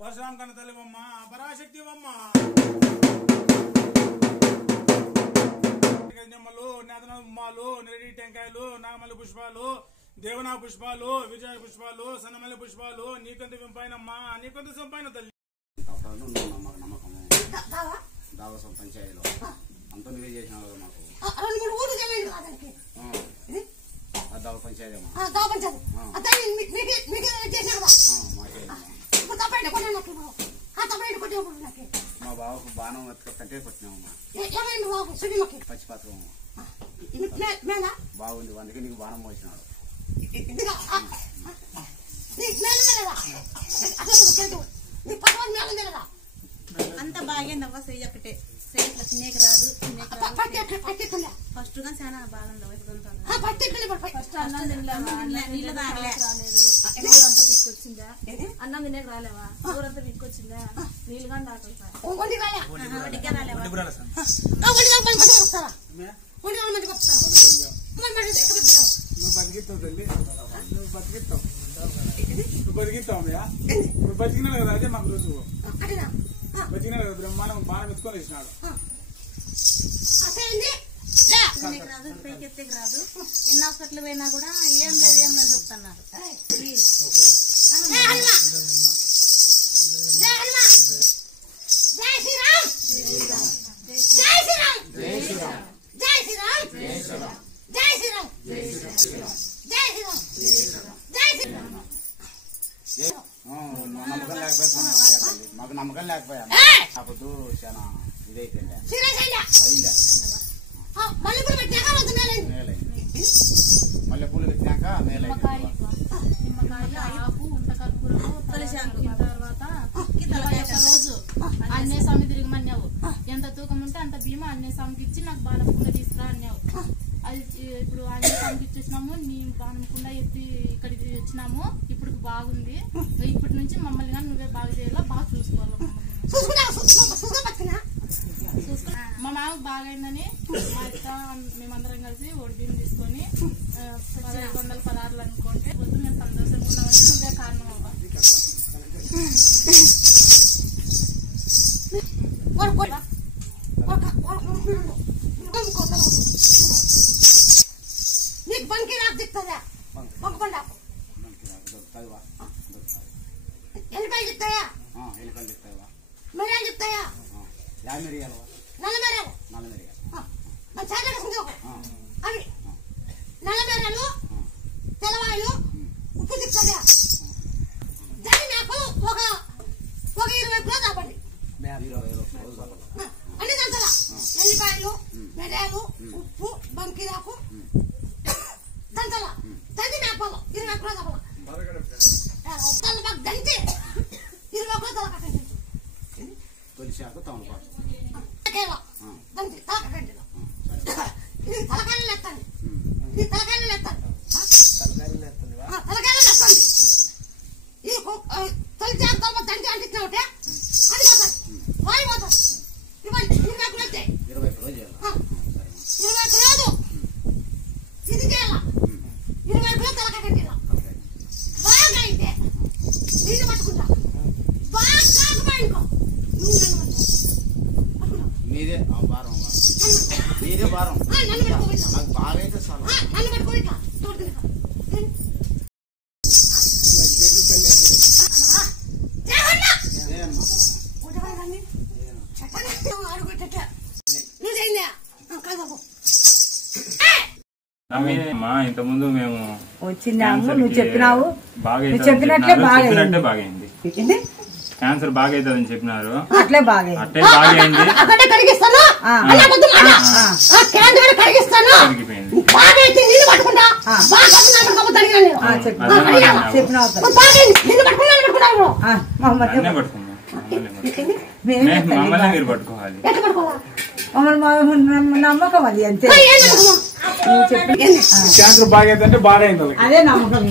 परशुराम कन्न तल्लिवम्म पराशक्तिवम्म निम्मलु नेदन उम्मालु नेरेडी टెంకాయలు నాగమల్లి పుష్పాలు దేవనా పుష్పాలు విజయ పుష్పాలు సన్నమల్లి పుష్పాలు నీకంత వింపైనమ్మ నీకంత సంపైన తల్లి నమ్మకము దావసం పంచాయతీలో అంత నువ్వే చేసినావు మాకు దావ పంచాయతీ మా బావకు బాణం కట్టే కొట్టినామమ్మా పచ్చిపాత్రమ్మ బాగుంది అందుకే నీకు బాణం పోసినాడు అంత బాగేందవ్వ చెయ్యి ఒకటే చెయ్యి తినేకి రాదు ఫస్ట్ గా చాలా బాగుంది ఫస్ట్ అన్నం నీళ్ళు తాగలేదు ఊరంతా తీసుకొచ్చిందా అన్నం తినేకి రాలేవా ఊరంతా తీసుకొచ్చిందా నీళ్ళు కానీ బతికినా కదా అదే మాకు రోజు బతికినా కదా బ్రహ్మాండం బాణం ఎత్తుకొని వేసినాడు రాదు పైకెత్తేకి రాదు ఎన్ని హాస్పిటల్ పోయినా కూడా ఏం లేదు చెప్తున్నారు మాకు నమ్మకం లేకపోయా అప్పుడు చాలా ఇదైపోయింది మల్లెపూలు పెట్టినాక ఆకు ఉంటకూరము తర్వాత రోజు అన్నే స్వామి తిరిగిమన్నావు ఎంత తూకం ఉంటే అంత భీమా అన్నే స్వామికి ఇచ్చి నాకు బాణం కుండ తీసుకురా అన్నావు అది ఇప్పుడు అన్నే స్వామికి ఇచ్చేసినాము నీ బాణం కుండ ఎత్తి ఇక్కడికి వచ్చినాము ఇప్పుడు బాగుంది ఇప్పటి నుంచి మమ్మల్ని కానీ నువ్వే బాగా చేయాలో బాగా చూసుకోవాలి మా మామకు బాగైందని మా అత్త మేమందరం కలిసి ఒడిబియ్యం తీసుకొని 1500 పదార్లు అనుకుంటే వద్దు మేము సంతోషంగా ఉన్నామంటే నువ్వే కారణం అవ్వ నీకు బంకి నాకు దిక్తుందా పంపకుండా ఎల్లిపాయలు చెప్తాయా మిరియాలు చెప్తాయా నల్ల మిరియాలు అవి నల్ల మిరియాలు తెల్లవాయలు ఉప్పు తిప్పుతుందా దాన్ని నాకు ఒక 20 కిలో కాపండి అన్ని దంతలా ఎల్లిపాయలు మిరియాలు ఉప్పు బంకిరాకు దంతలా దంచి మేపాలు 20 కిలో కాపాల మాకు దంచి 20 కిలో తల కట్టండి తొలిశాక తమలపాకు దంచి తల కట్టండి ఇది తలకాయలు లేస్తాను ఇది తలకాయలు లేస్తాను తలకాయలు లేస్తాను ఇది తొలిచాక తల దంచి అంటించినావుటే అది పోతాను వాయి పోతాను ఇవ్వండి 20 కిలో వచ్చాయి 20 కిలో చేయాలి 20 కిలోలు ఇది చేయాల 20 కిలో తల కట్టండి బాగా అయితే నీళ్ళు పట్టుకుంటా బాగా కాకపోయి ఇంకో మీదే భారం మీదే భారం నాకు బాగా అయితే చాలు నన్ను పట్టుకోయిట్లా ఇంత ముందు మేము వచ్చిందాము నువ్వు చెప్పినావు చెప్పినట్టే బాగైంది క్యాన్సర్ బాగా అవుతుందని చెప్పినారు అట్లే బాగా బాగైంది మమ్మల్ని మీరు పట్టుకోవాలి నమ్మకం అది అంతే క్యాన్సర్ బాగా అంటే బాగా అయింది అదే నమ్మకం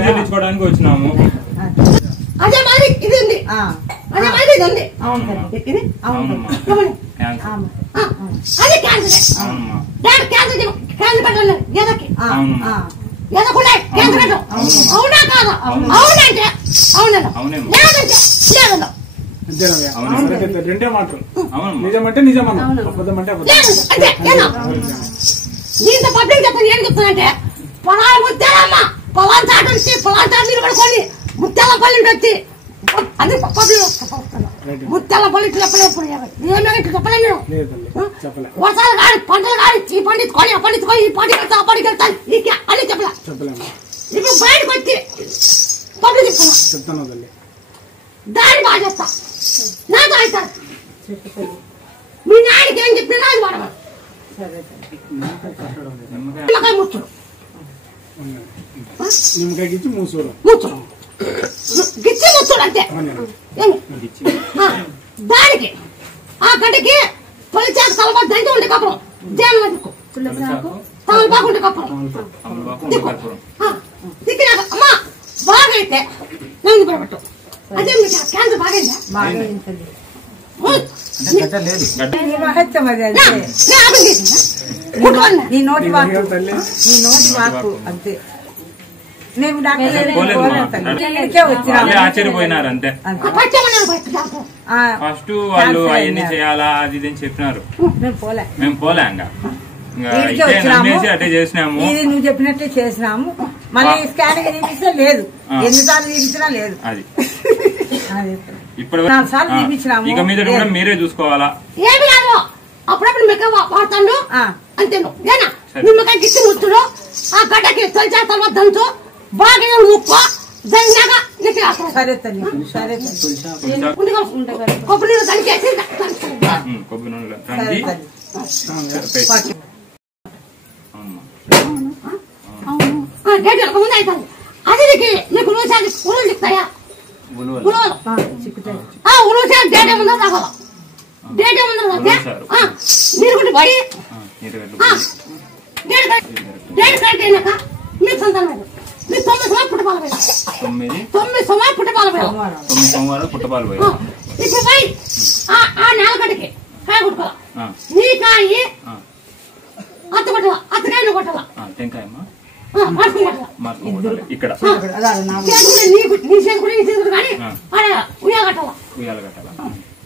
చెల్లించుకోవడానికి వచ్చినాము అదే మరి ఇది ఉంది అదే మరి ఇది ఉంది అది క్యాన్సర్ క్యాన్సర్ పెట్టాలి ఎదకుండా అవునా కాదా? అవునంటే అవునన్నా, లేదంటే లేదన్నా. రెండే మాటలు. నిజమంటే నిజమన్నా, అబద్ధం అంటే దీంతో పబ్లిక్ చెప్తాను. ఏం చెప్తానంటే పొలాలు ముత్యాలమ్మ పొలాలు చాటు వచ్చి పొలాలు చాటు నిలబడుకొని ముత్యాల పల్లికి వచ్చి అన్ని పబ్లిక్ ముత్యాల పల్లికి చెప్పలేప్పుడు ఏమేమి చెప్పలేను. వర్షాలు కాదు పంటలు కాదు ఈ పండించుకొని ఆ పండించుకొని ఈ పాటి వెళ్తా ఆ పాటికి వెళ్తాను అని చెప్పలేము. ఇప్పుడు బయటకు వచ్చి పబ్లిక్ చెప్తున్నా దాన్ని బాగా చెప్తా. నాతో అవుతాడు మీ నాయనకి ఏం చెప్పినా అది వాడవాలి. నిమ్మకాయ ముచ్చుడు నిమ్మకాయ గిచ్చి మూసుడు గిచ్చి ముచ్చుడు అంతే. దానికి ఆ గడ్డకి పొలిచేత తలబా దంచి ఉండే కప్పరం దేనికి తమలపాకు ఉండే కప్పరం దిక్కినాక అమ్మా బాగా అయితే నన్ను పడబట్టు. అదే మీకు క్యాన్సర్ బాగైందా? నీ నోటి వాకు అంతే. మేము ఆశ్చర్యపోయినారు అంతే. ఫస్ట్ వాళ్ళు అవన్నీ చేయాలా అది ఇది అని చెప్పినారు. మేము పోలే అటే చేసినాము. ఇది నువ్వు చెప్పినట్టే చేసినాము. మళ్ళీ స్కానింగ్ తీపిస్తే లేదు, ఎన్నిసార్లు తీపించినా లేదు. అది ఇప్పుడు ఇక మీద కూడా మీరే చూసుకోవాలా. ఏమి కాదు అప్పుడప్పుడు మీకు వాడుతాడు అంతే. నిమ్మకాయ గిట్టి ముచ్చుడు ఆ గడ్డకి తొలిచా తర్వాత దంచు బాగా ముక్కు దండాగా సరే తల్లి సరే కొబ్బరి నీళ్ళు కలిగేసి కొబ్బరి నూనె ముందు అవుతుంది. అది నీకు ఉలుసారి ఉలులు చెప్తాయా? ఉలుసారి డేటే ముందు రావాల. డేటే ముందు మీరు కూడా పడి డేట్ కరెక్ట్ అయినాక మీకు సంతానం మీకు 9 సోమవారం పుట్టపాలు పోయి 9 సోమవారం పుట్టపాలు పోయి ఇప్పుడు పోయి ఆ నేలగడ్డకి కాయ కొట్టుకోవాల. నీ కాయ అత్త కొట్టాల, అత్తకాయలు కొట్టాల, ఇక్కడ నీ చేతులు నీ చేతులు కానీ ఉయ్యాల కట్టాల. ఉయ్యాల కట్టాల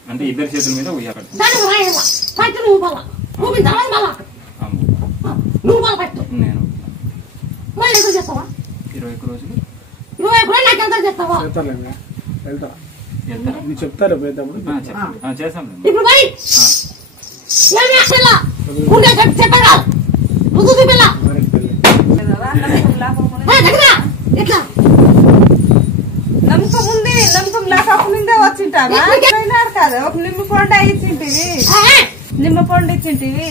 అంటే ఇద్దరు చేతుల మీద ఉయ్యాల కట్టాలి. దానికి రాయాల పట్టు ఊపాల ఊపిన తర్వాత మళ్ళా నువ్వు బాగా పట్టు. నేను మళ్ళీ ఎదురు చేస్తావా? 21 రోజులు 21 రోజులు నాకు ఎంత చేస్తావా? చెప్తారు చేస్తాం. ఇప్పుడు పోయి ఏమి అసలు ఉండే చెప్పరా రుజువు పిల్ల ఎట్లా నమ్మకం ఉంది. నమ్మకం లేకుండా వచ్చింటారా కాదు. ఒక నిమ్మ పండు ఇచ్చింటివి, నిమ్మ పండు ఇచ్చింటివి.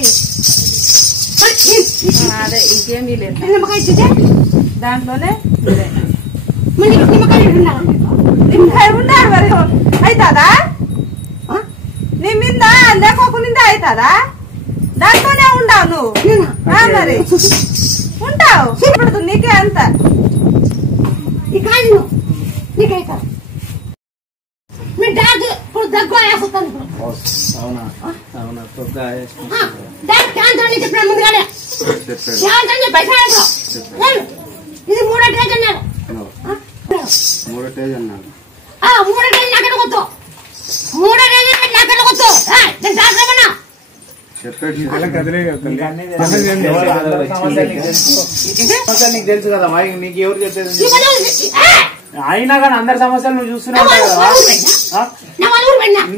అదే ఇంకేమీ లేదు. నిమ్మకాయ ఇచ్చింటే దాంట్లోనే నిమ్మకాయ ఉండాలి మరి అవుతుందా? నీ మీద లేకోకుండా అవుతుందా? దాంట్లోనే ఉండవు నువ్వు మరి ఉంటావు. ఇప్పుడు నీకే అంత ఈ కాయ నీకైతా మీ డాగ్ ఇప్పుడు దగ్గు వేస్తాను. డాగ్ క్యాన్సర్ అని చెప్పిన ముందుగానే ఇది 3వ టేజ్ అన్నాడు. 3వ టేజ్ అన్నాడు. 3వ టేజ్ నాకెళ్ళ కొత్తు 3వ టేజ్ నాకెళ్ళ కొత్తు నేను రాసేమన్నా నీకు తెలుసు కదా నీకు ఎవరు చెప్పేది? అయినా కానీ అందరి సమస్యలు నువ్వు చూస్తున్నావు కదా.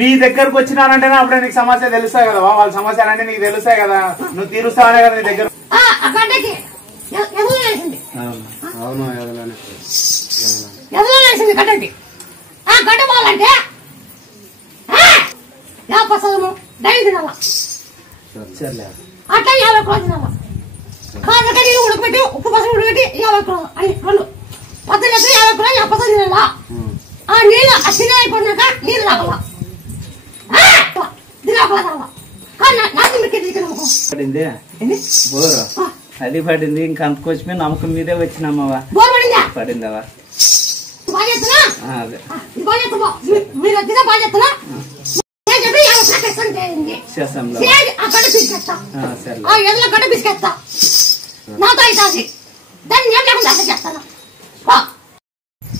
నీ దగ్గరకు వచ్చినానంటేనే అప్పుడే నీకు సమస్య తెలుస్తాయి కదా. వాళ్ళ సమస్యలు అంటే నీకు తెలుస్తాయి కదా. నువ్వు తీరుస్తావనే కదా నీ దగ్గర. అవును ఎదురు వేసింది గడ్డది. ఆ గడ్డ పోవాలంటే 50 డైలీ తినాల. అట్లా 50 రోజులు తినాల. కాదక నీళ్ళు ఉడకబెట్టి ఉప్పు పసుపు ఉడకబెట్టి 50 రోజులు అని 2 10 50 రోజులు 50 తినాల. ఆ నీళ్ళు అచ్చినా అయిపోయినాక నీళ్ళు రావాల. అది పడింది. ఇంకా అంతకొచ్చి నమ్మకం మీదే వచ్చినమ్మవా. పడిందవా? దాన్ని ఏం లేకుండా అట్లా చేస్తాను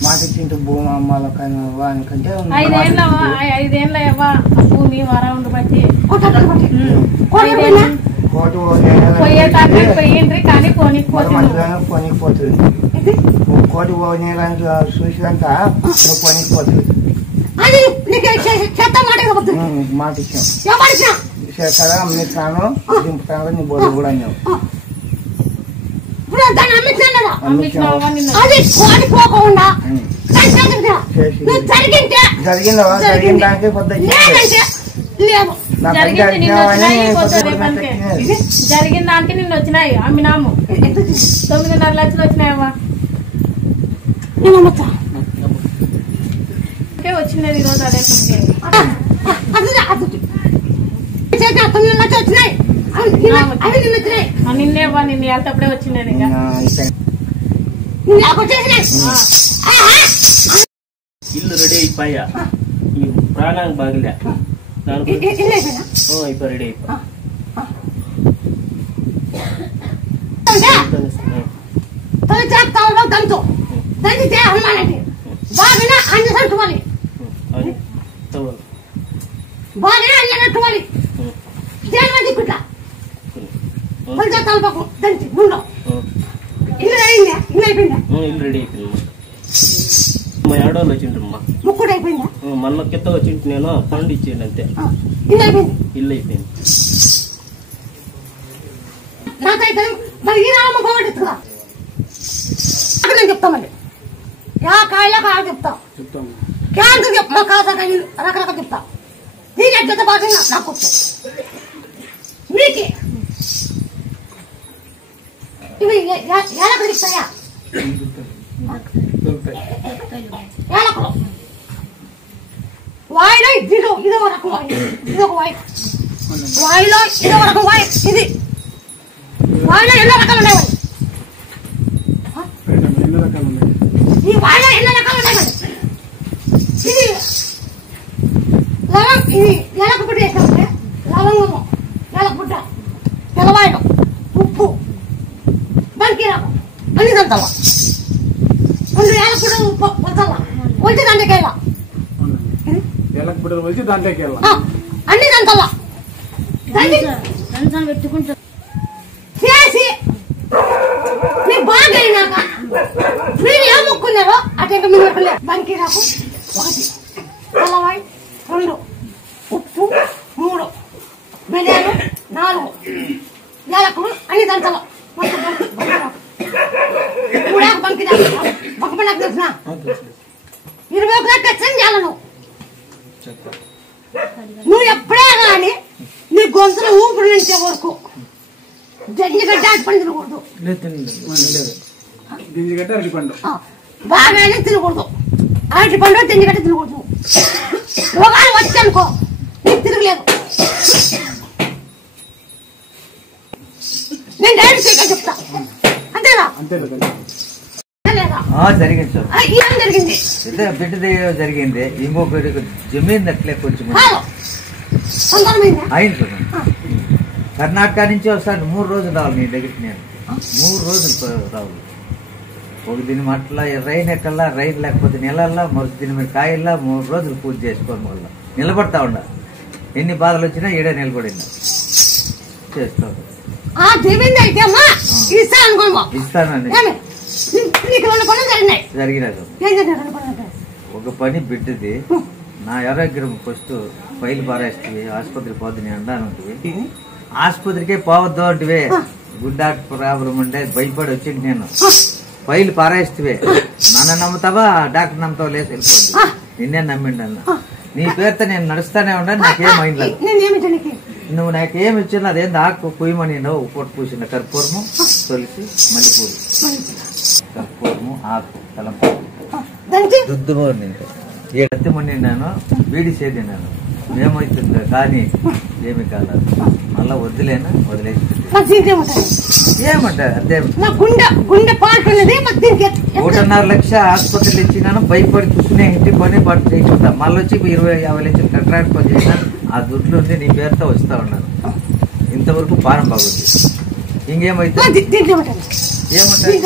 మాట ఇచ్చింటూ భూమి అమ్మాల కంటే 5 ఏళ్ళ భూమి వరౌండ్ బట్టి కోటు పోయిండ్రి కానీ పోనీపోతుంది కోటి పోనీయాలని చూసినాక నువ్వు పోనీపోతుంది మాట ఇచ్చాం కదా అమ్మిస్తాను దింపుతాను నీ బోర్డు కూడా అన్నావు జరిగిన దానికి కొద్ది జరిగిన దానికి నిన్న వచ్చినాయి అమ్మినాము 9.5 లక్షలు వచ్చినాయవ్వా వచ్చినది ఈరోజు అదే నిన్నేవా నిన్న వెళ్తప్పుడే వచ్చినది ఇల్లు రెడీ అయిపోయా ఈ ప్రాణానికి బాగలే అయిపోయి రెడీ అయిపోయా ఇల్లు రెడీ అయిపోయింది మా ఏడోళ్ళు వచ్చిండ్రమ్మా మొన్న కింద వచ్చింటు నేను ఫండ్ ఇచ్చేయండి అంతే ఇల్లు అయిపోయింది చెప్తామండి కాయలో కాయ చెప్తాం క్యాన్సర్ చెప్తా కాసాకాయ రకరకాల చెప్తా దీని ఎంత బాగా నాకు మీకే ఇవి ఏలకులు ఇస్తాయా ఏలకులు వాయిలో ఇదో రకం వాయి ఇదొక వాయి వాయిలో ఇదో రకం వాయి ఇది వాయిలో ఎన్నో రకాలు ఉన్నాయి ఈ వాయిలో ఎన్నో రకాలు ఉన్నాయి ఇది ఇది ఏలకపుట్ట వేసామంటే లవంగము ఏలకపుట్ట తెల్లవాయడం ఉప్పు బంకీరాకు అన్ని దంతల 2 ఏలకపుట్ట ఉప్పు వద్దల వచ్చి దాంట్లోకెళ్ళ ఏలకపుట్ట వచ్చి దాంట్లోకెళ్ళ అన్ని దంతల పెట్టుకుంటా చేసి మీరు బాగా అయినాక మీరు ఏం మొక్కున్నారో అటే మీరు బంకీరాకు 1 తెల్లవాయి 2 ఉప్పు 3 బిర్యానీ 4 ఏలకులు అన్ని దంతలు మూడాకు బంకిదా బొక్కపడాకు తెలిసిన 21 ఖచ్చితంగా చేయాలను నువ్వు ఎప్పుడే కానీ నీ గొంతులో ఊపిరి నుంచే వరకు జడ్జిగడ్డ అరటిపండు తినకూడదు బాగానే తినకూడదు అరటిపండు జడ్జిగడ్డ తినకూడదు రోగాలు వచ్చానుకో నీకు తిరగలేదు నేను డైరెక్ట్ చెప్తా అంతేనా జరిగింది సార్ ఏం జరిగింది బిడ్డది జరిగింది ఇంకొకటి జమీన్ అట్లే కొంచెం అయింది సార్ కర్ణాటక నుంచి వస్తాను 3 రోజులు రావాలి నీ దగ్గరికి నేను 3 రోజులు రావాలి ఒక దీని అట్లా రైన్ ఎక్కల్లా రైన్ లేకపోతే నెలల్లా మరుస దీని మీద కాయల్లా 3 రోజులు పూజ చేసుకోవడం వల్ల నిలబడతా ఉండ ఎన్ని బాధలు వచ్చినా ఈడే నిలబడింది చేస్తా ఇస్తానండి జరిగినాక ఒక పని బిడ్డది నా ఆరోగ్యం ఫస్ట్ ఫైల్ పారేస్తుంది ఆసుపత్రికి పోతుంది అంటాను ఆసుపత్రికే పోవద్దు అంటివే గుడ్డా ప్రాబ్లం అంటే భయపడి వచ్చింది నేను ఫైల్ పారేస్తే నన్ను నమ్ముతావా డాక్టర్ నమ్ముతావా లేదు వెళ్ళిపోద్ది నిన్నే నమ్మిండి అన్న నీ పేరుతో నేను నడుస్తానే ఉన్నాను నాకేం మైండ్ నువ్వు నాకేమి ఇచ్చినా అదేంది ఆకు కుయ్యమని పొట్టు పూసిన కర్పూరము తొలిసి మల్లెపూలు కర్పూరము ఆకు తలంపు దుద్దుమో ఎత్తిమని నేను వీడి చేదినాను ఏమవుతుందో కానీ ఏమి కాదు మళ్ళా వదిలేనా వదిలేసి ఏమంటారు అదే 1.5 లక్ష ఆసుపత్రులు ఇచ్చినాను భయపడి చూసుకునే ఇంటి పని పట్టు చేసుకుంటా మళ్ళీ వచ్చి 20-50 లక్షలు కట్రాక్ట్ పని చేసినా ఆ దుడ్లు ఉండి నీ పేరుతో వస్తా ఉన్నాను ఇంతవరకు పానం బాగుంది ఇంకేమైతే దీంట్లో పెట్టాలి ఏముంటాయి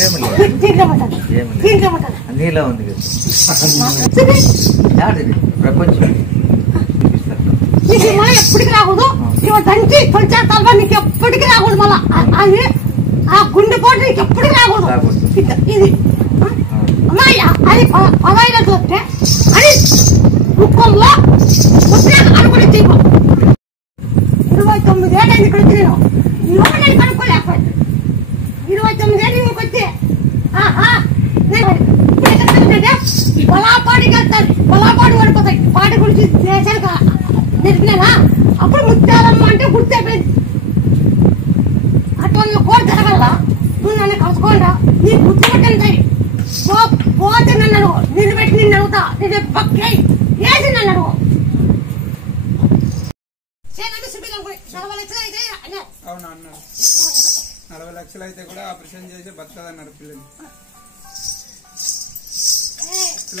ఏమి లేదు దీంట్లో పెట్టాలి ఏమి లేదు దీంట్లో పెట్టాలి నీలో ఉంది కదా యాడిది ప్రపంచం నీకు మళ్ళీ ఎప్పటికి రాకూడదు ఇవ దంచి తొలిచారు తలపా నీకు ఎప్పటికి రాకూడదు మళ్ళా అది ఆ గుండెపోటు నీకు ఎప్పటికి రాకూడదు ఇది అమ్మాయి అది 15 వస్తే అది ముఖంలో అనుకుని 29 ఏళ్ళైంది ఇక్కడ వచ్చి నేను కనుక్కోలేకపోయింది 29 ఏళ్ళు నీకు వచ్చి పొలాపాడికి వెళ్తాను పొలాపాడు పడిపోతాయి పాటి గురించి చేశాను నేర్పినా అప్పుడు ముత్యాలమ్మ అంటే గుర్తయిపోయింది అట్లా కోరి జరగల నువ్వు నన్ను కలుసుకోండా నీ గుర్తు పెట్టండి పోతే నన్ను అడుగు నిన్ను పెట్టి నిన్ను అడుగుతా నేను పక్కే వేసి నన్ను అడుగు అవునా అన్నారు 40 లక్షలు అయితే కూడా ఆపరేషన్ చేసి బతకదన్నారు పిల్లలు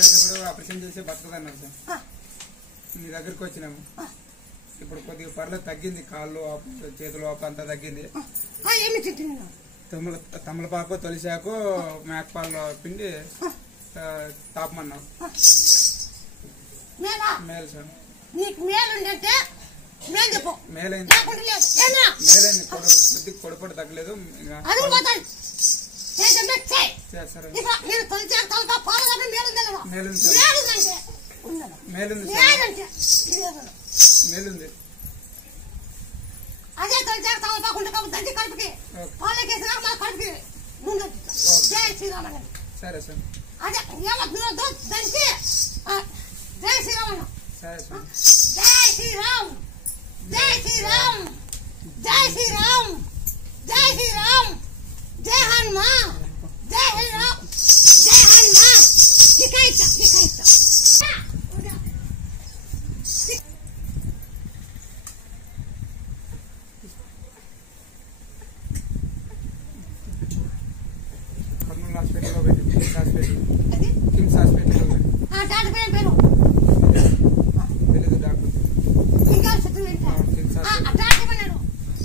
అయితే కూడా ఆపరేషన్ చేసి బతకదన్నారు సార్ మీ దగ్గరికి వచ్చినాము ఇప్పుడు కొద్దిగా పర్లేదు తగ్గింది కాళ్ళు చేతులు వాపు అంతా తగ్గింది తమలపాకు తొలిసాకు మేకపాలు పిండి తాపమన్నావు మేలు సార్ మేలైంది కొద్దిగా పొడిపొడి తగ్గలేదు మేలుంది అదే తొలిచాక తమలపాకుంటే దంచి కడుపుకి పాలకేసి కడుపుకి జై శ్రీరామన్ సరే సార్ అదే ఏమవుతుందో దంచి జై శ్రీరామన్ సరే సార్ జై శ్రీరామ్ జై శ్రీరామ్ జై శ్రీరామ్ జై శ్రీరామ్ జై హనుమా జై శ్రీరామ్ జై హనుమా ఇకైత కర్నూలు హాస్పిటల్లో పెట్టి కిమ్స్ హాస్పిటల్లో పేరు తెలీదు డాక్టర్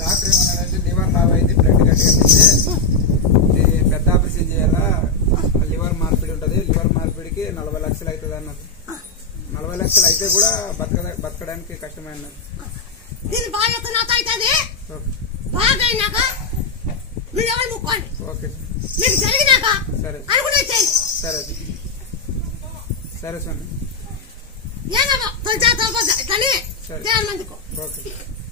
డాక్టర్ ఏమన్నారంటే లివర్ లావ్ అయింది బ్లడ్ కట్టింది పెద్ద ఆపరేషన్ చేయాలా లివర్ మార్పిడి ఉంటుంది లివర్ మార్పిడికి 40 లక్షలు అవుతుంది అన్నారు 40 లక్షలు అయితే కూడా బతకడానికి కష్టమే అన్నారు ఓకే సరే సరే సరే స్వామి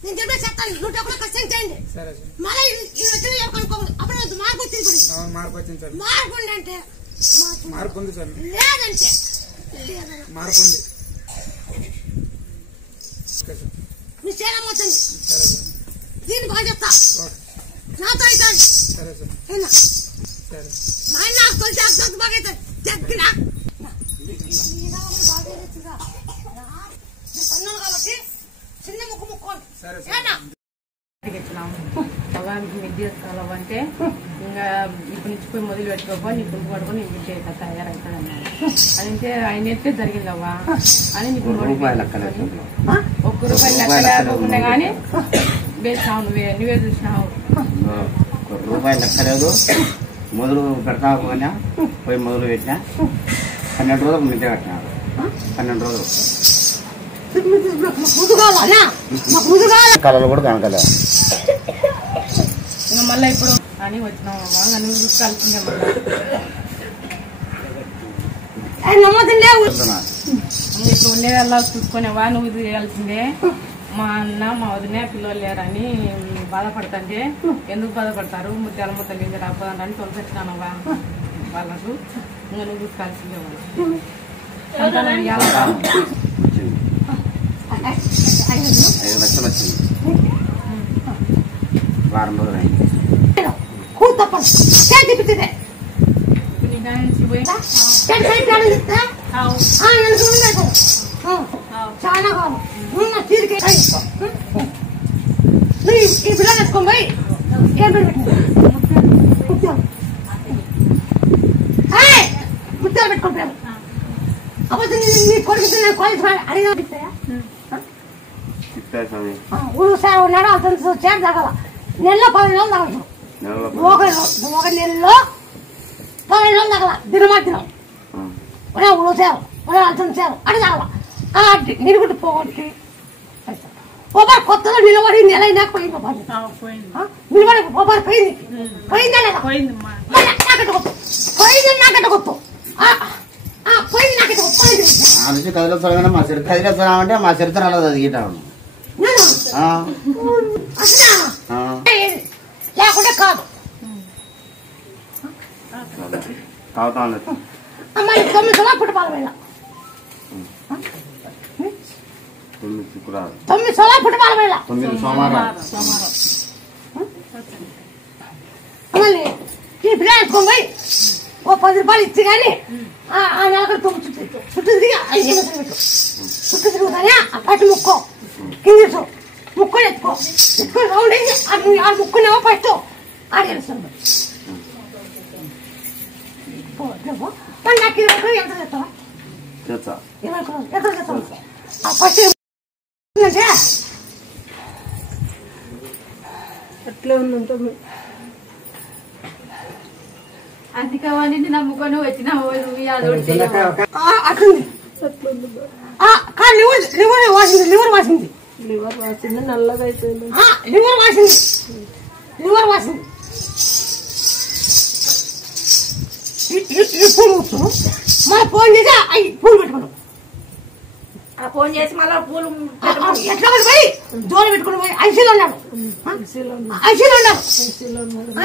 నేను చెప్పే చెప్తాను 100% చేయండి సరే మళ్ళీ అప్పుడు మార్పు వచ్చింది మార్పు వచ్చింది సార్ మార్పు అంటే మార్పు ఉంది సార్ లేదంటే మార్పు ఉంది మీ చేరమవుతుంది సరే సార్ దీన్ని బాగా చెప్తా నాతో అవుతాను సరే సార్ సరే మా ఆయన నాకు తొలి బాగా అవుతుంది చెప్పినా కాబట్టి చిన్న ముక్కోండి సరే అంటే ఇంకా ఇప్పుడు నుంచి పోయి మొదలు పెట్టుకోపో నీ గుంపు పడుకొని నీ బిడ్డ ఇట్లా తయారవుతాడు అన్నాడు అదంటే ఆయన ఎత్తే జరిగిందవ్వా అని నీకు ఒక్క రూపాయి లెక్క లేకుండా కానీ వేసావు నువ్వే చూసినావు రూపాయలు లెక్కలేదు మొదలు పెడతావు కానీ పోయి మొదలు పెట్టినా 12 రోజులు మిగతా పెట్టినాడు 12 రోజులు కళలు కూడా కనకలే ఇంకా మళ్ళీ ఇప్పుడు అని వచ్చినావు బాగా నువ్వు చూసుకోవాల్సిందే మళ్ళీ ఇప్పుడు ఉండేదల్లా చూసుకునేవా నువ్వు చేయాల్సిందే మా అన్న మా వదిన పిల్లలు లేరని బాధపడతాంటే ఎందుకు బాధపడతారు ముత్యాల ముత్తలు ఇంకా రాకపోదంటే తొలకొచ్చినానవా వాళ్ళకు ఇంకా నువ్వు చూసుకోవాల్సిందే వాళ్ళు 5 లక్షలు వచ్చింది వారం రోజులు అయింది చాలా కాదు ఈ పిల్లలు వేసుకొని పోయి ముత్యాలు పెట్టుకుంటారు అప్పుడు నీ కొడుకు కాలేజ్ అడిగా ఊరు సార్ ఉన్నాడు అతను చేర తగల నెలలో 10 రోజులు తగలదు. ఒక నెలలో 10 రోజులు తగల దినమధ్యం ఉదయం అల్చంచారు అది తగల అలా నిరుగుడు పోగొట్టి ఒకరు కొత్తలో నిలబడి నెల అయినాక పోయింది నిలబడి ఒకరు పోయింది పోయిందా లేదా పోయింది నాకట్టు గొప్ప పోయింది నాకట్టు గొప్ప పోయింది నాకట్టు గొప్ప కదిలేస్తామంటే మా చరిత్ర కదిలేస్తామంటే మా చరిత్ర అలా చదివిటాను లేకుంటే కాదు అమ్మాయి 9 సోమవారం పుట్టపాల వేళ 9 సోమవారం పుట్టపాల వేళ 9 సోమవారం మళ్ళీ ఈ పిల్లలు పోయి ఓ 10 రూపాయలు ఇచ్చి కానీ ఆ నెలకడ చుట్టూ తిరిగి 5 పెట్టు చుట్టూ తిరుగుతానే ఆ పట్టు ముక్కో కింది ముక్కలు ఎత్తుకొని రౌండ్ అయ్యి ఆ ముక్కునేమో ఫస్ట్ ఆడేస్తాను మరి నాకు 20 ఎంత చేస్తావా 20 ఎంత చేస్తావు ఫస్ట్ అంటే అట్లే ఉంటుంది అందుకని నమ్ముకొని వచ్చినావు అట్లుంది లివర్ వాసింది నల్లగా అయిపోయింది లివర్ వాసింది ఈ పూలు ముచ్చు మళ్ళీ ఫోన్ చేసి అవి పూలు పెట్టుకున్నాం ఫోన్ చేసి మళ్ళీ పూలు ఎట్లా పోయి జోలు పెట్టుకుని పోయి ఐసీలో ఉన్నాడు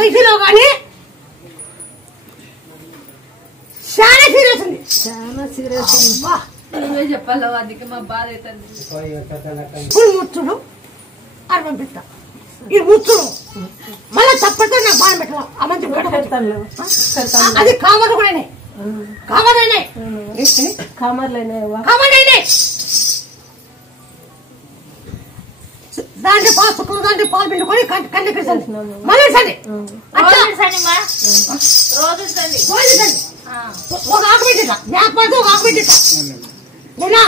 ఐసీలో కానీ చాలా సీరియస్ ఉంది నువ్వే చెప్పాలి అందుకే మా బాధ అవుతుంది పూలు ముచ్చుడు అని పంపిస్తా ఈ ముచ్చుడు మళ్ళీ తప్పడితే నాకు బాధ పెట్టాలి ఆ మంచి అది కామర్లు కూడా అయినాయి దాంట్లో పాలు సుక్కలు దాంట్లో పాలు పిండుకొని కండి మళ్ళీ సండి ఒక ఆకు పెట్టిట మేకపోతే ఒక ఆకు పెట్టిట నేనా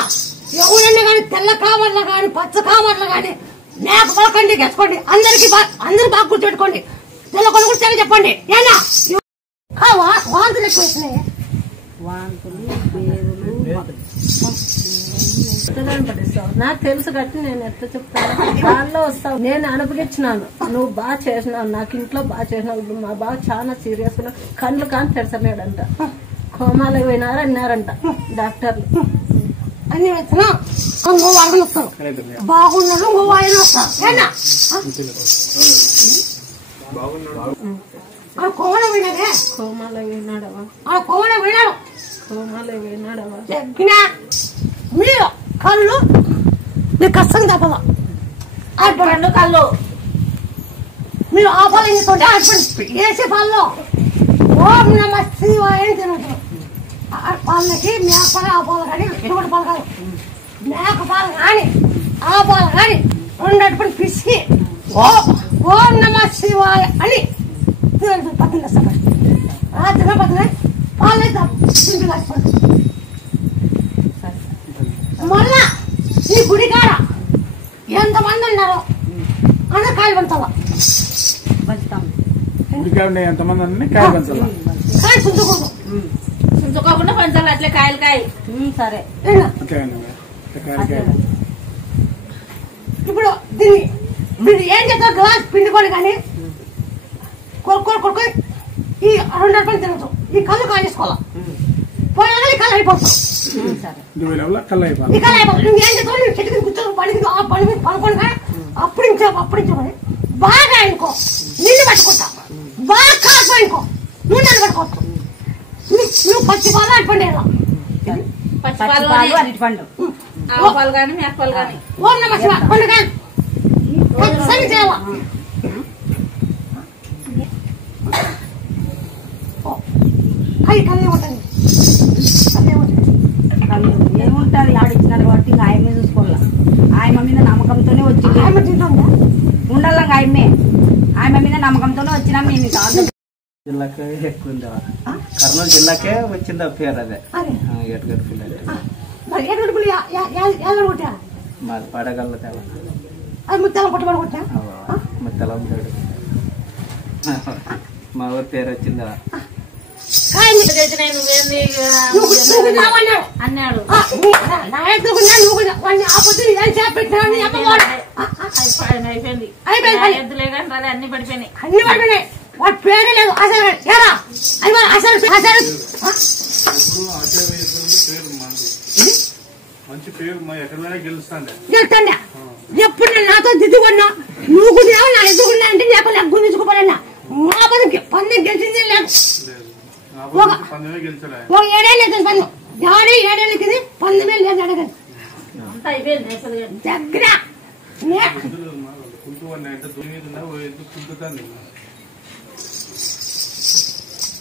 ఎవరైనా కానీ తెల్ల కామర్లు కానీ పచ్చ కామర్లు కానీ మేక పలకండి గెచ్చుకోండి అందరూ బాగా గుర్తుపెట్టుకోండి తెల్ల కొన్ని కూడా తెగ చెప్పండి ఏనా వాంతులు ఎక్కువ వచ్చినాయి నాకు తెలుసు కట్టి నేను ఎట్లా చెప్తాను దానిలో వస్తావు నేను అనుభవించినాను నువ్వు బాగా చేసినావు నాకు ఇంట్లో బాగా చేసినావు మా బాగా చాలా సీరియస్ గా కళ్ళు కాని తెరసలేడంట కోమాలు పోయినారు అన్నారంట డాక్టర్లు అన్ని వచ్చినా ఇంకో అడుగులు వస్తావు బాగున్నాడు ఇంకో ఆయన వస్తావు కోమల పోయినాడే కోమాల పోయినాడవా కోమల పోయినాడు పోయినాడవా మీరు కళ్ళు మీకు కష్టం తప్పదా రెండు కళ్ళు మీరు ఆ పాలు ఎందుకంటే వేసే పాలలో ఓం నమ శివాయ అని తినచ్చు పాలకి మేక పాలు ఆ పాలు కానీ ఇటువంటి పాలు కాదు మేక పాలు కానీ ఆ పాలు కానీ రెండటువంటి పిసికి ఓం నమ శివాయ అని తినచ్చు పక్కన వస్తాను తిన పక్కన పాలు వేద్దాం తింటూ కాసిపోతుంది మళ్ళా ఈ గుడి కాడ ఎంతమంది ఉన్నారో అందరు కాయలు పంచాలా ఎంతమంది కాయ పంచాలా కాయ చుంచుకోకుండా పంచాలి అట్లే కాయలు సరే ఇప్పుడు దీన్ని మీరు ఏం చేస్తారు గ్లాస్ పిండుకొని కానీ కొడుకొని ఈ 2 రూపాయలు తినచ్చు ఈ కళ్ళు కాయ చేసుకోవాలా పోయినా ఈ కళ్ళు అయిపోతాం నువ్వు ఏం చేస్తావు నేను చెట్టు కూర్చొని పడి మీద పడుకోండి కానీ అప్పుడు బాగా అనుకో నిన్ను పట్టుకుంటా బాగా కాల్పో అనుకో నువ్వు నన్ను పట్టుకోవచ్చు నువ్వు పచ్చి పాలు అటుపండి అరటిపండు పాలు కానీ మేక పాలు కానీ ఓం నమ శివ పండు కానీ ఖచ్చితంగా చేయాలా అవి కళ్ళే ఉంటుంది ఏముంటది ఆడిచ్చినారు కాబట్టి ఇంకా ఆయమ్మే చూసుకోవాలా ఆయమ్మ మీద నమ్మకంతోనే వచ్చింది ఉండాలి ఆయమ్మ మీద నమ్మకంతోనే వచ్చినాం మేము జిల్లాకే ఎక్కువ కర్నూలు జిల్లాకే వచ్చింది పేరు అదే ఎటుగడ్డ పిల్లలు మాది పడగల తెల ముత్తెల పట్టుబడి కొట్టా ముత్తెల మా ఊరి పేరు వచ్చిందా అన్నాడు అయిపోయింది ఎద్దులే కానీ అన్ని పడిపోయినాయి వాటి పేరే లేదు అసలు మంచి పేరు ఎక్కడైనా గెలుస్తాండే ఎప్పుడు నేను నాతో దిద్దుకున్నా నువ్వు కుదిరావు నా ఎదుగున్నా అంటే లేకపోతే గుంజుకుపోయినా నా బతుకి పందెం గెలిచింది లేదు ఒక ఏడేళ్ళు అవుతుంది పందెం ఏడేళ్ళకి పందెమే లేదు అడగదు దగ్గర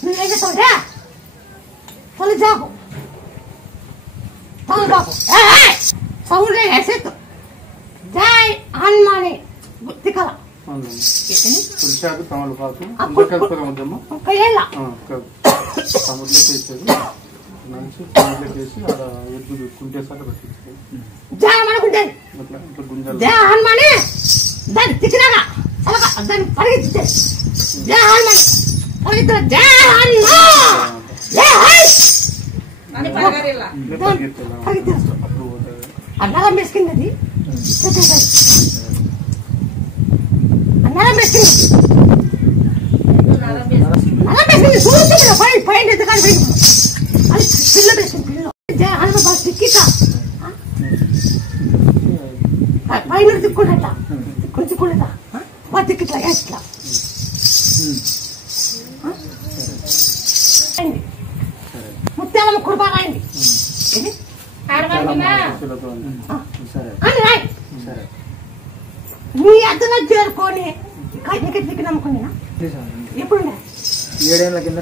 నువ్వేం చెప్తావుంటే తొలిచాకు సౌండ్ వేసేత్తు జై హనుమాని తిక్కల పులిశాకు తమలపాకు మంచి వేసి అలా ఎద్దు కుంటేసారి పెట్టింది జై హనుమాని దాన్ని తిక్కినాగా దాన్ని పరిగెత్తితే జై హనుమాని పరిగెత్త జై హనుమాన్ అన్నరం వేసుకుంది అది అన్నరం వేసుకుంది చూస్తుంది పైన ఎదుకాని అది పిల్ల వేసుకుంది పిల్ల జయ హనుమ బాగా తిక్కితా పైన తిక్కుంటా తిక్కుంటా బాగా తిక్కిట్లా ఇట్లా ముత్యాలమ్మ కుర్బా రాయండి నీ అద్దలో చేరుకొని కట్టికి నమ్ముకున్నా ఎప్పుడు 7 ఏళ్ల కింద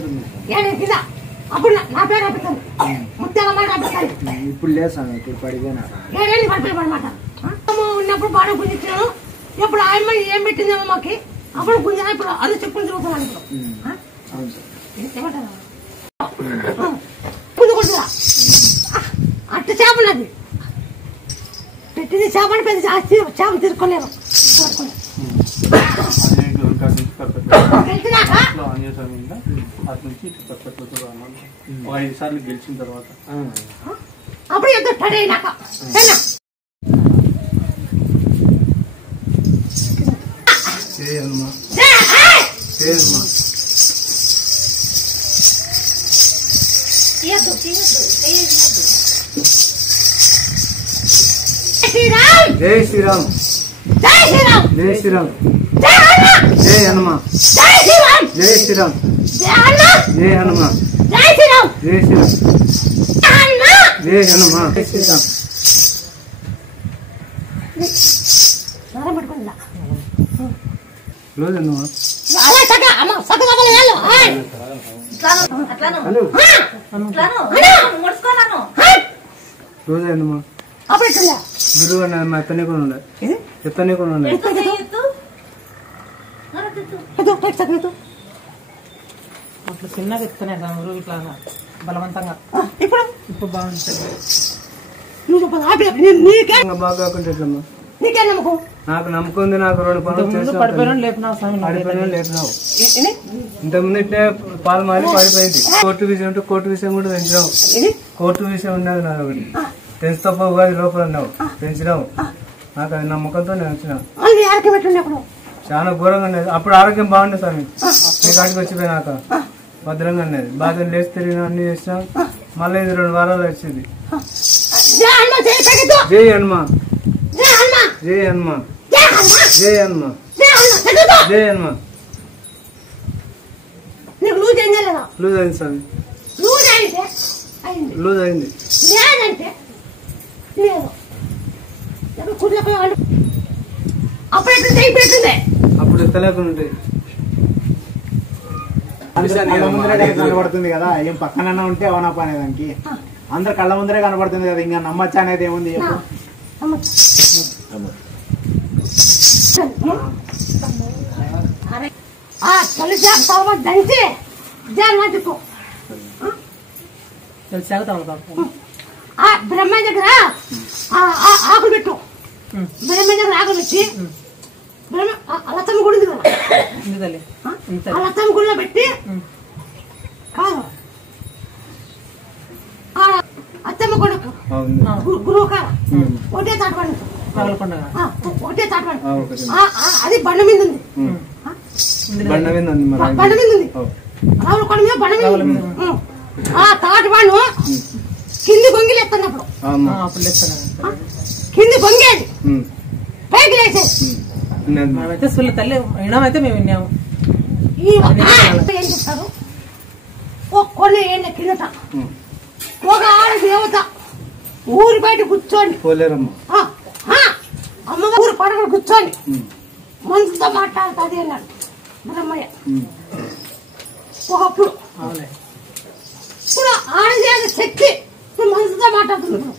అప్పుడు నా పేరు అప్పుతుంది ముత్యాలమ్మ ఇప్పుడు లేదు స్వామి ఇప్పుడు పడిపోయినా 7 ఏళ్ళు పడిపోయి అనమాట ఉన్నప్పుడు బాగా గుంజించాను ఇప్పుడు ఆయమ్మ ఏం పెట్టిందేమో మాకి అప్పుడు గుంజా ఇప్పుడు అది చెప్పులు తిరుగుతున్నాను ఇప్పుడు ఏమంటారా అట్ట చేపలది పెట్టింది చేపని పెద్ద చేప తిరుక్కోలేము ఒక 5 సార్లు గెలిచిన తర్వాత అప్పుడు ఎంతో పడైనాక జై శ్రీరామ్ జై శ్రీరామ్ జై శ్రీరామ్ జై హనుమ జై శ్రీరామ్ జై శ్రీరామ్ జై హనుమ జై హనుమ జై శ్రీరామ్ జై శ్రీరామ్ జై హనుమ జై శ్రీరామ్ సారం పట్టుకుందా రోజు హనుమ అలా సగ అమ్మ సగ బాబులు వెళ్ళు రోజు హనుమ అప్పుడు గురువు అన్న ఎత్తనే కూడా ఉండే ఎత్తనే కూడా ఉండే అట్లా చిన్నగా ఎత్తుకునేదాము ఇట్లా బలవంతంగా ఇప్పుడు బాగుంటుంది బాగా కాకుండా ఎట్లమ్మా నీకే నమ్మకం నాకు నమ్మకం ఉంది నాకు 2 పనులు పడిపోయినా లేపినావు స్వామి లేపినావు ఇంతకుముందు ఇట్లే పాలు మారి పడిపోయింది కోర్టు విషయం ఉంటే కోర్టు విషయం కూడా పెంచినావు కోర్టు విషయం ఉన్నది నాకు ఒకటి పెంచుతో ఉగాది లోపల ఉన్నావు పెంచినావు నాకు అది నమ్మకంతో నేను వచ్చినావు చాలా ఘోరంగా ఉండేది అప్పుడు ఆరోగ్యం బాగుండే స్వామి నీ కాడికి వచ్చిపోయినాక భద్రంగా ఉండేది బాగా లేచి తిరిగిన అన్ని చేసినా మళ్ళీ ఇది 2 వారాలు వచ్చింది జై హనుమ జై హనుమ జై హనుమ జై హనుమ లూజ్ అయింది స్వామి లూజ్ అయింది అప్పుడు తెలియకుండా ఉంటాయి కనబడుతుంది కదా ఏం పక్కన ఉంటే అవనా పని దానికి అందరు కళ్ళ ముందరే కనబడుతుంది కదా ఇంకా నమ్మచ్చా అనేది ఏముంది బ్రహ్మ దగ్గర ఆకులు పెట్టు బ్రహ్మ దగ్గర ఆకులు పెట్టి లతమ్మ గుడి వాళ్ళ అత్తమ్మ గుళ్ళో పెట్టి కాదు అత్తమ్మ కొడుకు గురువు కాడ ఒకటే తాటపడి ఒకటే తాటపడి అది బండ మీద ఉంది బండ మీద ఉంది రావుల కొండ మీద బండ మీద ఆ తాటపాడు కింది గొంగిలు ఎత్తున్నప్పుడు కింది గొంగేది పైకి లేచేది మేమైతే సుల్లి తల్లి వినమైతే మేము విన్నాము. ఏం చెప్తారు కొన్ని ఏళ్ళ కిందట ఒక ఆడ దేవత ఊరి బయట కూర్చోండి అమ్మ ఊరి పడగ కూర్చోండి మనసుతో మాట్లాడుతుంది అన్నాడు బ్రహ్మయ్య. ఒకప్పుడు ఇప్పుడు ఆడదేవ శక్తి మనసుతో మాట్లాడుతున్నాడు.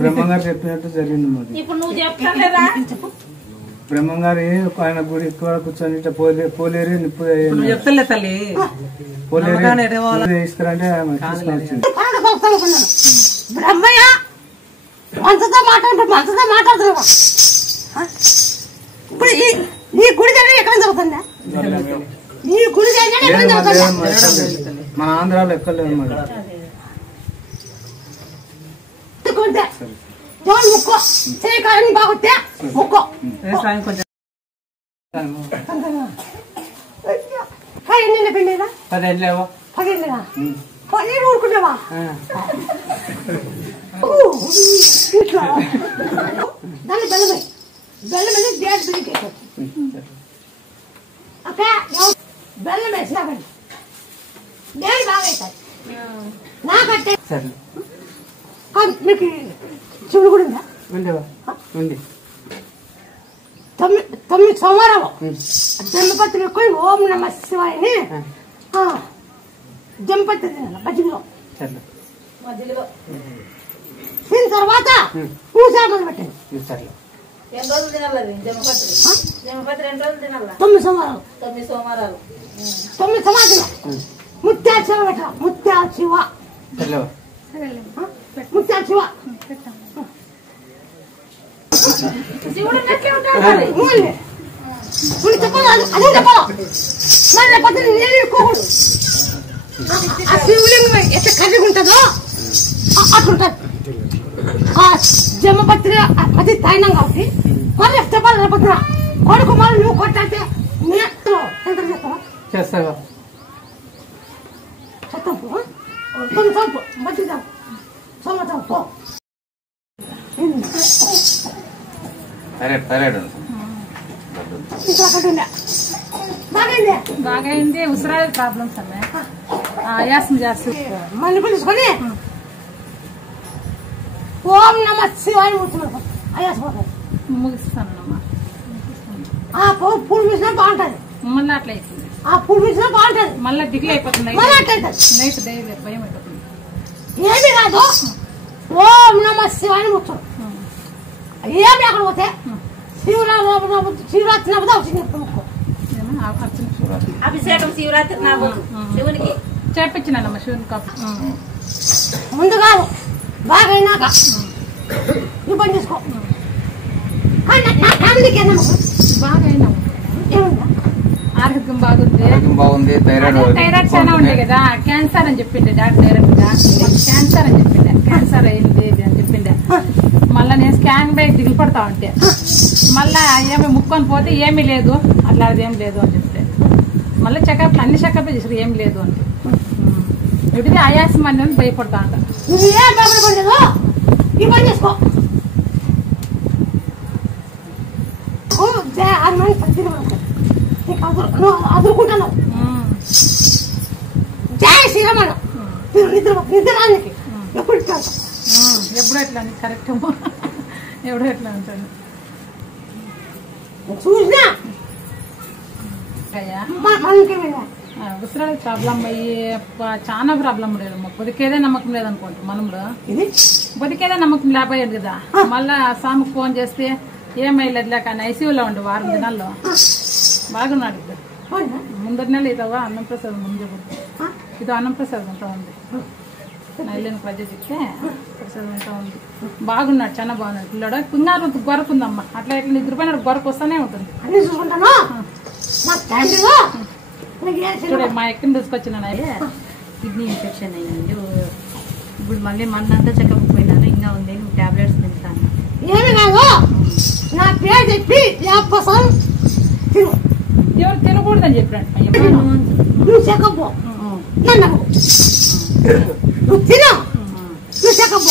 బ్రహ్మంగారు చెప్పినట్టు జరిగింది. మరి ఇప్పుడు నువ్వు చెప్తారా బ్రహ్మంగారు ఆయన గుడి ఇక్కడ కూర్చొని పోలేరు నిప్పు చెప్తలే తల్లి పోలేరు ఇస్తారంటే వచ్చింది. బ్రహ్మయ్య మనసుతో మాట్లాడుతున్నావా? ఇప్పుడు ఈ గుడి దగ్గర ఎక్కడ జరుగుతుందా? ఈ గుడి దగ్గర ఎక్కడ జరుగుతుందా? మన ఆంధ్రాలో ఎక్కడ లేదు. మరి ముక్కో చేయకాలని బాగుంటే ముక్కో ఎన్ని పిండిరా 10 ఊరుకునేవా ఇట్లా దాన్ని బెల్లం మీద గ్యాస్ బిల్లి అక్క బెల్లం వేసినాకండి నేను బాగా అవుతాయి నాకంటే మీకు శివుడు కూడా ఉందా? 9 సోమవారాలు జంపత్తి ఎక్కువ ఓం నమ శివాయని జంపత్తి మధ్యలో దీని తర్వాత పూజా మొదలు పెట్టండి. 9 సోమవారాలు 9 సమాధులు ముత్యాల శివ పెట్ట ముత్యాల శివ ముత్యాల శివ శివుడు చెప్పాలి అదే చెప్పాలి. మళ్ళీ పద్ధతి నేను ఎక్కువకూడదు. ఆ శివలింగం ఎంత కర్రీగా ఉంటుందో అట్లుంటది. ఆ జమ్మపత్రి అది తాయినాం కాబట్టి మళ్ళీ చెప్పాలి రేపొద్దున కొడుకు మళ్ళీ నువ్వు కొట్టాలంటే ఎంత చేస్తావా? చేస్తావా? చెత్తంపు సంపు మధ్య సొమ్మతంపు బాగైంది. ఉసిరాల ప్రాబ్లమ్స్ అన్నాయి. ఆయాసం చేస్తుంది. మళ్ళీ పిలుచుకొని ఓం నమ శివాయ ఆయాసపోతుంది. ముగిస్తానమ్మా. ఆ పూలు మిసిన బాగుంటది. మళ్ళీ అట్లా అవుతుంది. ఆ పూలు మిసిన బాగుంటది. మళ్ళీ దిగులు అయిపోతుంది. మళ్ళీ అట్లయితుంది. నైట్ భయం అయిపోతుంది. ఏమి కాదు. ఓం నమ శివాయ ముచ్చు ఏమి అక్కడ పోతే శివరాత్రి అభిషేకం శివరాత్రి శివునికి చేపించినానమ్మా. శివుని కాపు ముందు కాదు బాగా అయినాక ఈ పని చేసుకో. బాగా అయినాము. ఆరోగ్యం బాగుంది. థైరాయిడ్ చాలా ఉండే కదా. క్యాన్సర్ అని చెప్పిండే డాక్టర్ డైరెక్ట్ గా. క్యాన్సర్ అని చెప్పిండే. క్యాన్సర్ అయింది అని చెప్పిండే. మళ్ళా నేను స్కాన్ బైక్ దిగులు పడతా ఉంటే మళ్ళా ఏమి ముక్కొని పోతే ఏమీ లేదు అట్లాది ఏం లేదు అని చెప్తే మళ్ళీ చెకప్ అన్ని చెకప్ చేసారు ఏం లేదు అంటే ఇటుది ఆయాసం అని భయపడతా అంట. అదురుకుంటాను జై శ్రీరామను నిద్రానికి ఎప్పుడు ఎప్పుడు ఎట్లా కరెక్ట్ ఎప్పుడు ఎట్లా ఉంటాను చూసినా ఉసిరాలకు ప్రాబ్లం అయ్యి చాలా ప్రాబ్లం లేదు. బతికేదే నమ్మకం లేదనుకుంటా. మనముడు బతికేదే నమ్మకం లేకపోయాడు కదా. మళ్ళా సాముకు ఫోన్ చేస్తే ఏమైలేదు కానీ ఐసీయూలో ఉండి 6 దినాల్లో బాగున్నాడు. ముందరి నెల ఇదవా అన్నం ప్రసాదం ముందు ఇది అన్నం ప్రసాదం ఉంటా ఉంది. నైలేని ప్రజలు చెప్తే చదువుతా ఉంది. బాగున్నాడు, చాలా బాగున్నాడు పిల్లడు. పుంగారు గొరకు ఉందమ్మా, అట్లా ఇట్లా నిద్రపోయినాడు గొరకు వస్తానే ఉంటుంది. చూడ మా ఎక్కడిని తీసుకొచ్చినా కిడ్నీ ఇన్ఫెక్షన్ అయ్యింది. ఇప్పుడు మళ్ళీ మన్నంతా చెకప్ పోయినాను, ఇంకా ఉంది, నువ్వు టాబ్లెట్స్ తింటాను. ఏమి కాదు, నా పేరు చెప్పి ఎవరు తినకూడదని చెప్పాడు. నువ్వు చెకప్ నువ్వు తిను, నువ్వు చెకప్